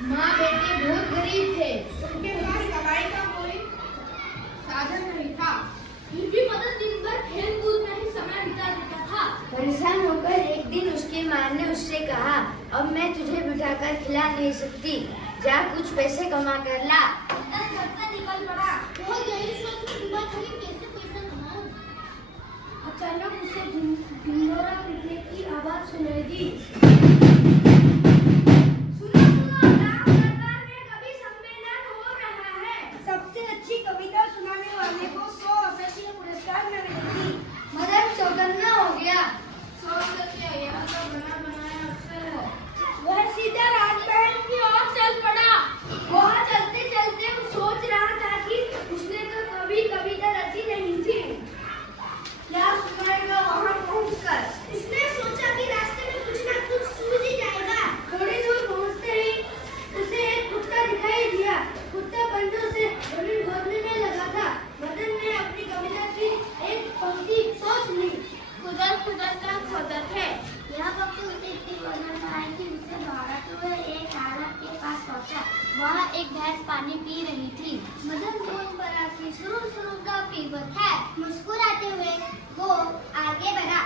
माँ बेटे बहुत गरीब थे। उनके पास कमाई का कोई साधन नहीं था। फिर भी मदन दिन भर खेल कूद में ही समय बिता देता था। परेशान होकर एक दिन उसकी माँ ने उससे कहा, अब मैं तुझे बिठाकर खिला नहीं सकती, जा कुछ पैसे कमा कर ला। मदन घर से निकल पड़ा। बहुत गहरी सोच में डूबा था कि कैसे पैसा कमाऊं। अचानक उसे ढिंढोरा पीटने की आवाज सुनाई दी। सुनो सुनो, राम दरबार में कवि सम्मेलन हो रहा है। सबसे अच्छी कविता सुनाने वाले को 100 अवसरीय पुरस्कार मिलेगी। मदन चौकन्ना हो गया। यह तो बना बनाया अवसर है। वह सीधा राजमहल की ओर चल पड़ा। वहाँ चलते चलते वो सोच रहा था कि उसने तो कभी कविता रची नहीं थी। क्या सुनाएगा वहाँ पहुँचकर? इसने सोचा कि रास्ते में कुछ न कुछ सूझ ही जाएगा। थोड़ी दूर पहुँचते ही उसे एक कुत्ता दिखाई दिया। कुत्ता पंजों से जमीन खोदने में लगा था। मदन ने अपनी कविता की एक पंक्ति सोच ली। खुदर खुदर का खोदत है। यह पंक्ति उसे इतनी पसंद आई कि उसे दौड़ाते हुए एक तालाब के पास पहुंचा। वहाँ एक भैंस पानी पी रही थी। मदन बोल पड़ा कि शुरू का पीवत है। मुस्कुराते हुए वो आगे बढ़ा।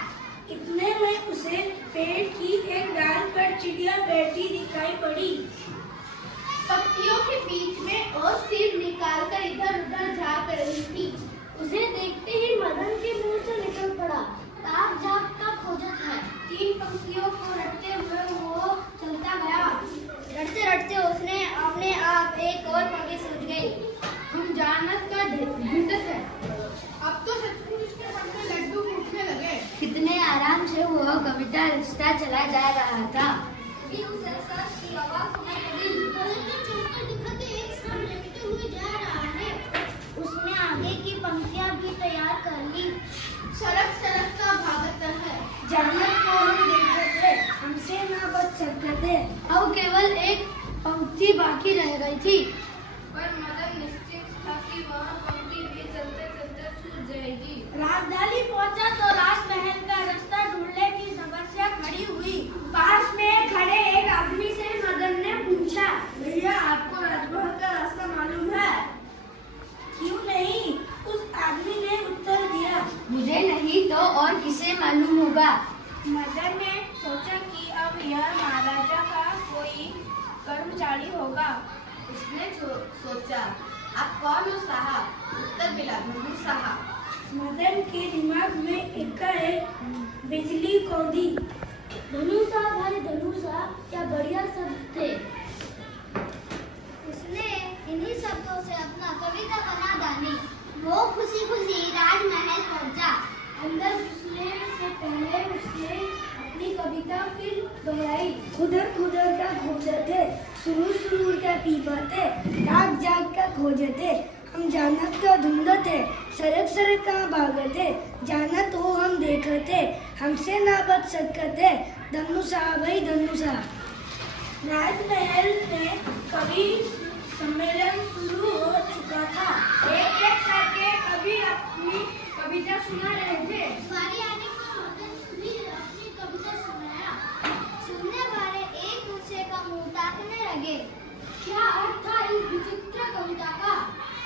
इतने में उसे पेड़ की एक डाल पर चिड़िया बैठी दिखाई पड़ी। पत्तियों के बीच में और सिर निकालकर इधर उधर झाँक रही थी। उसे देखते ही मदन के मुंह से निकल पड़ा, ताक झाक का खोजत है। 3 पंक्तियों को रटते हुए वो चलता गया। रटते रटते उसने अपने आप एक और पंक्ति सूझ गई। हम जानत का ढूंढत है। अब तो सचमुच उसके मन में लड्डू फूटने लगे। कितने आराम से वह कविता रचता चला जा रहा था। फिर उसे सर की आवाज सुनाई पड़ी। मदन ने चौकर दिखाते एक साथ रटते हुए जा रहा है। उसने आगे की पंक्तियां भी तैयार कर ली। सड़क सड़क का भागत है। जानत को हम देखते, हमसे ना बच सकते थे। अब केवल एक पंक्ति बाकी रह गई थी। पर मदन निश्चित था कि वह पंक्ति भी चलते चलते छूट जाएगी। राजधानी पहुंचा तो राजमहल का रास्ता ढूंढने की समस्या खड़ी हुई। पास में खड़े एक आदमी से मदन ने पूछा, भैया आपको राजमहल का रास्ता मालूम है? क्यों नहीं, उस आदमी ने उत्तर दिया। मुझे नहीं तो और किसे मालूम होगा। मदन ने सोचा कि अब यह महाराजा का कोई कर्मचारी होगा। उसने सोचा, आप कौन हो साहब? उत्तर मिला, धनु साहब। मदन के दिमाग में एकाएक बिजली कौंधी। धनु साहब, अरे धनु साहब, क्या बढ़िया शब्द थे। उसने इन्हीं शब्दों से अपना कविता बना डाली। वो खुशी खुशी राजमहल पहुंचा। अंदर घुसने से पहले उसने अपनी कविता फिर दोहराई। खुदर खुदर का खोजते, सुरूर सुरूर का पीपते, जाग जाग का खोजते, हम जानत का ढूंढते, सरक सरक का भागते, जानत हो हम देखते, हमसे ना बच सकते, धनु साहब भाई धनु साहब। राजमहल में कवि सम्मेलन शुरू हो चुका था। एक एक करके कवि अपनी कविता सुना रहे थे। बारी आने पर मदन भी अपनी कविता सुनाया। सुनने वाले एक दूसरे का मुंह ताकने लगे। क्या अर्थ था इस विचित्र कविता का?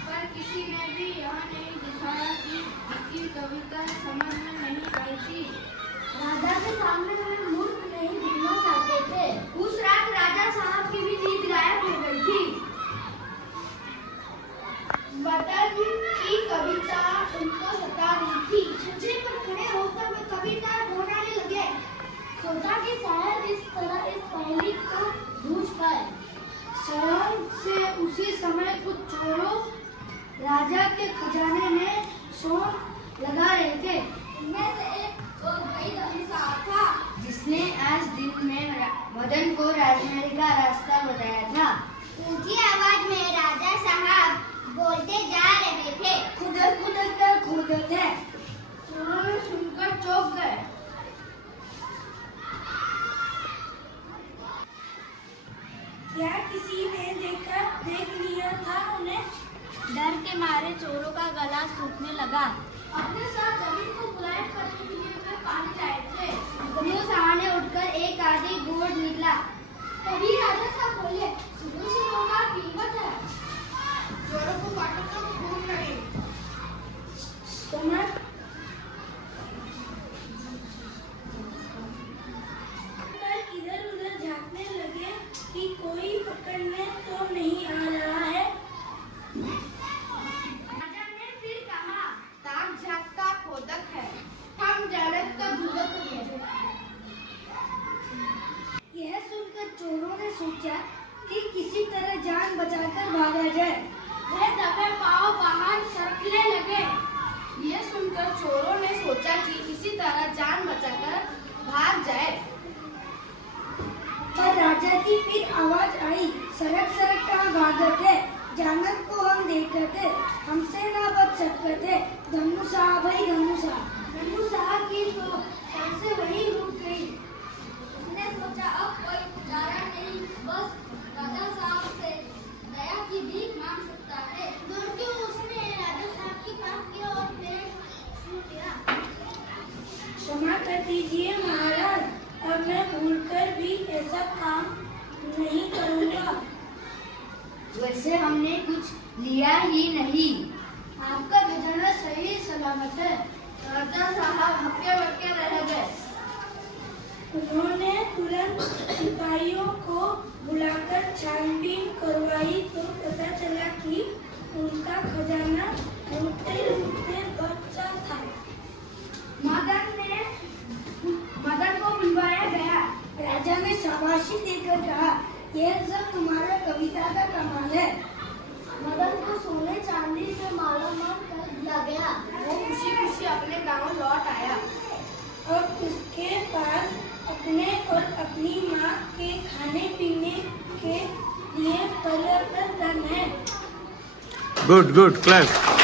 पर किसी ने भी यह नहीं दिखाया कि इसकी कविता समझ में नहीं आई थी। राजा के सामने वे मूर्ख नहीं दिखना चाहते थे। उस रात राजा साहब की भी नींद गायब हो गई थी। मदन की कविता उनको सता रही थी। सोचा कि किसी तरह जान बचाकर भागा जाए। वह दबे पाँव बाहर सरकने लगे। ये सुनकर चोरों ने सोचा कि किसी तरह जान बचाकर भाग जाए। पर राजा की फिर आवाज आई, सरक सरक कहाँ भागे थे? जानत को हम देखे थे, हमसे ना बच सकते थे। धन्नू साहब भाई धन्नू साहब। धन्नू साहब की तो सांसें वहीं रुक गई। उसने सोचा अब कोई गुजारा नहीं, बस राजा साहब से दया की भीख मांग सकता है। दौड़ के उसने राजा साहब के पास गया और पैर छू लिया। क्षमा कर दीजिए महाराज, अब मैं भूलकर भी ऐसा काम नहीं करूँगा। वैसे हमने कुछ लिया ही नहीं। आपका खजाना सही सलामत है। राजा साहब हक्के बक्के रह गए। उन्होंने तुरंत सिपाहियों को बुलाकर छानबीन करवाई तो पता चला कि उनका खजाना लूटते बचा था। मदन को बुलवाया गया। राजा ने शाबाशी देकर कहा, यह सब तुम्हारा कविता का कमाल है। मदन को सोने चांदी से मालामाल कर दिया गया। वो खुशी खुशी अपने गांव लौट आया। और उसके पास अपने और अपनी माँ के खाने पीने के लिए पर्याप्त धन है। Good, good, clap.